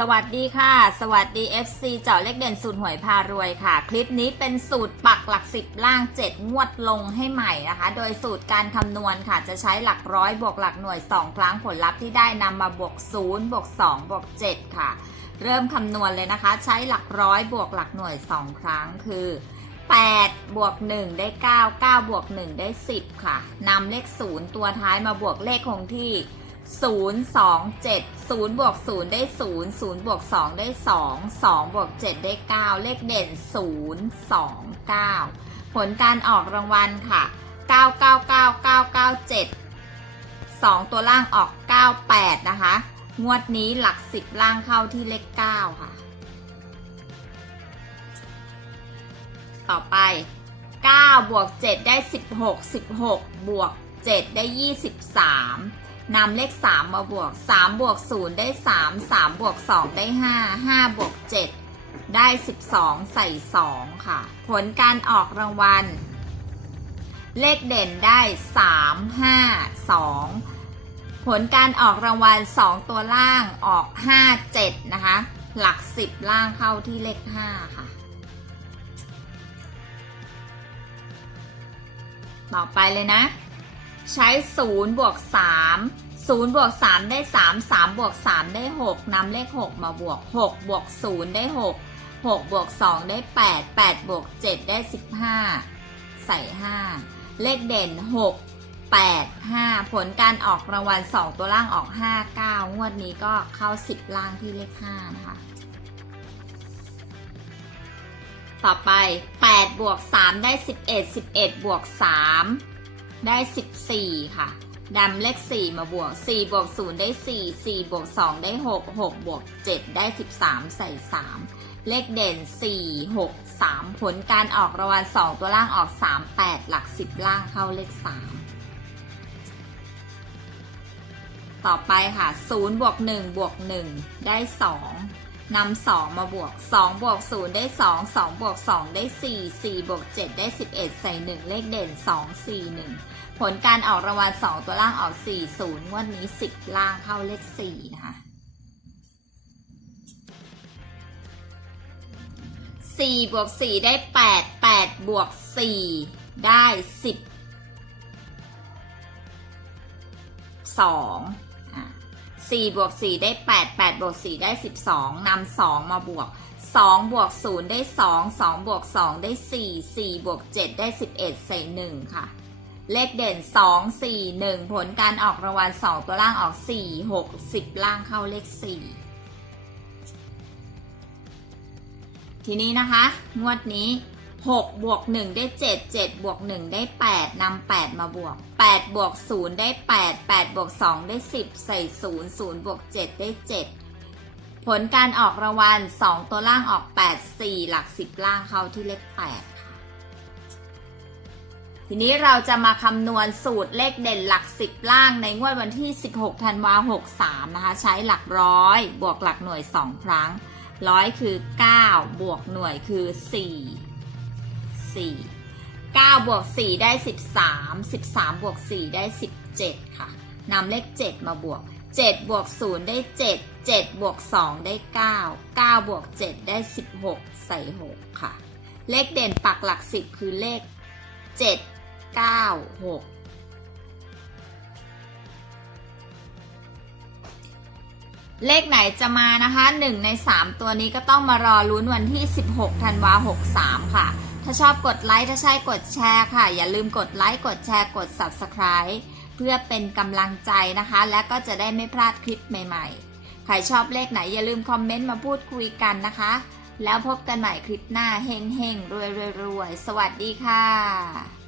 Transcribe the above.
สวัสดีค่ะ สวัสดี FC เจาะเลขเด่นสูตรหวยพารวยค่ะ คลิปนี้เป็นสูตรปักหลักสิบล่าง 7 งวดลงให้ใหม่นะคะ โดยสูตรการคำนวณค่ะ จะใช้หลักร้อยบวกหลักหน่วย 2 ครั้งผลลัพธ์ที่ได้นำมาบวก0บวก2บวก7ค่ะ เริ่มคำนวณเลยนะคะ ใช้หลักร้อยบวกหลักหน่วย 2 ครั้งคือ8บวก1 ได้ 9 9บวก1 ได้ 10 ค่ะนำเลข 0 ตัวท้ายมาบวกเลขคงที่ 0 2 7 0บวก0ได้ 0 0บวก2ได้ 2 2บวก7ได้ 9 เลขเด่น 0 2 9 ผลการออกรางวัลค่ะ 9 9 9 9 9 7 2 ตัวล่างออก 98 นะคะ งวดนี้หลัก 10 ล่างเข้าที่เลข 9 ค่ะ ต่อไป 9 บวก 7 ได้ 16 16 บวก 7 ได้ 23 นำเลข 3 มาบวก 3 บวก 0 ได้ 3 3 บวก 2 ได้ 5 5 บวก 7 ได้ 12 ใส่ 2 ค่ะ ผลการออกรางวัล เลขเด่นได้ 3 5 2 ผลการออกรางวัล 2 ตัวล่างออก 5 7 นะคะ หลัก 10 ล่างเข้าที่เลข 5 ค่ะ ต่อไปเลยนะ ใช้0บวก3 0บวก3ได้ 3 3บวก3ได้ 6นำเลข 6 มาบวก 6 บวก 0 ได้ 6 6บวก2ได้ 8 8บวก7ได้ 15 ใส่ 5 เลขเด่น 6 8 5 ผลการออกรางวัล 2 ตัวล่างออก 5 9 งวดนี้ก็เข้า 10 ล่างที่เลข 5 นะคะต่อไป 8 บวก 3 ได้ 11 11 บวก 3 ได้ 14 ค่ะดำเลข 4 มาบวก 4 บวก 0 ได้ 4 4 บวก 2 ได้ 6 6 บวก 7 ได้ 13 ใส่ 3 เลขเด่น 4 6 3 ผลการออกรางวัล 2 ตัวล่างออก 3 8 หลัก 10 ล่างเข้าเลข 3 ต่อไปค่ะ 0 บวก 1 บวก 1 ได้ 2 นำ2มาบวก2บวก0ได้2 2บวก2ได้4 4บวก7ได้11ใส่1เลขเด่น2 4 1ผลการออกรางวัล2ตัวล่างออก4 0งวดนนี้10ล่างเข้าเลข4นะคะ4บวก4ได้8 8บวก4ได้10 2อะ 4บวก4ได้ 8 8บวก4ได้ 12นำ2มาบวก 2 บวก 0 ได้ 2 2 บวก 2 ได้ 4 4 บวก 7 ได้ 11 ใส่ 1 ค่ะ เลขเด่น 2 4 1 ผลการออกรางวัล 2 ตัวล่างออก 4 6 10 ล่างเข้าเลข 4 ทีนี้นะคะ งวดนี้ 6บวก1ได้ 7 7บวก1ได้ 8นำ8มาบวก 8 บวก 0 ได้ 8 8 บวก 2 ได้ 10 ใส่ 0 0 บวก 7 ได้ 7 ผลการออกรางวัล 2 ตัวล่างออก 8 4 หลัก 10 ล่างเข้าที่เลข 8 ค่ะ ทีนี้เราจะมาคำนวณสูตรเลขเด่นหลัก 10 ล่างในงวดวันที่ 16 ธันวา63 นะคะ ใช้หลักร้อย บวกหลักหน่วย 2 ครั้งร้อยคือ 9 บวกหน่วยคือ 4 4 9บวก4ได้13 13บวก4ได้17ค่ะนำเลข7มาบวก7บวก0ได้7 7บวก2ได้9 9บวก7ได้16ใส่6ค่ะ เลขเด่นปักหลัก10คือเลข7 9 6เลขไหนจะมานะคะ 1 ใน 3 ตัวนี้ก็ต้องมารอลุ้นวันที่ 16 ธันวา63 ค่ะ ถ้าชอบกดไลค์ ถ้าใช่กดแชร์ค่ะ อย่าลืมกดไลค์ กดแชร์ กด Subscribe เพื่อเป็นกำลังใจนะคะ และก็จะได้ไม่พลาดคลิปใหม่ๆ ใครชอบเลขไหนอย่าลืมคอมเมนต์มาพูดคุยกันนะคะ แล้วพบกันใหม่คลิปหน้าเฮงเฮงรวยรวยรวยๆสวัสดีค่ะ